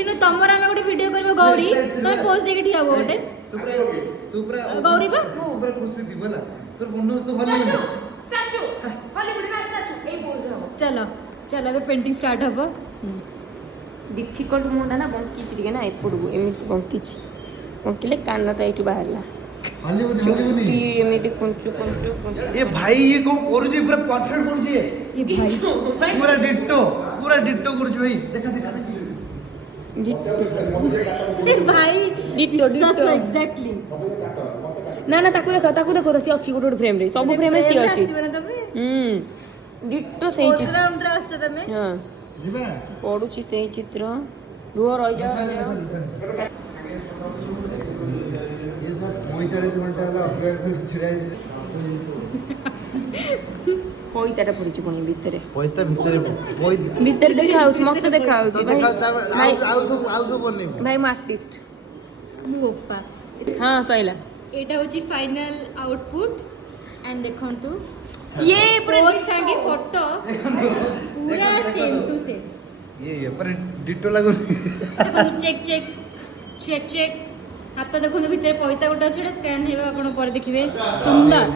चिनु तमरा में गोटे वीडियो करबो गौरी तो पोज देके ठिया हो गोटे तू पूरा गौरी बा तू पूरा खुशी थी बोला तोर बंधु तो हॉलीवुड स्टैचू हॉलीवुड ना स्टैचू ए पोज रे चलो चलो अबे पेंटिंग स्टार्ट हबो डिफिकल्ट मुंडा ना बंकीच टिके ना एपडू एमिति बंकीच बंकिले कानटा एठी बाहरला हॉलीवुड एमिति कुंचु कुंचु ए भाई ये को करू पूरा परफेक्ट करू छी ये भाई पूरा डिट्टो करू छी भाई देखा देखा ए भाई डिट्टो डिट्टो एग्जैक्टली ना ना ताकू देखो सी अछि गोटे फ्रेम रे सब फ्रेम रे सी अछि तमे डिट्टो सही चित्र ऑलराउंडर आस्त तमे हां जीवा पढु छी सही चित्र रुह रह जा ये सब 45 घंटा वाला अपेयर कर छिड़ाई पइताटा पडिछि कोनी भितरे पइता भितरे भितर देखा होछ मते देखा होछ भाई भाई आउ सब बोलनी भाई म आर्टिस्ट मोपा हां सहिला एटा होची फाइनल आउटपुट एंड देखंतु ये पोज संगे फोटो पूरा सेम टू सेम ये पर डिट्टो लागो देखो चेक हाथ देखो भितर पैसा गोटे अच्छे स्कैन हेबा आपण पर देखिबे सुंदर।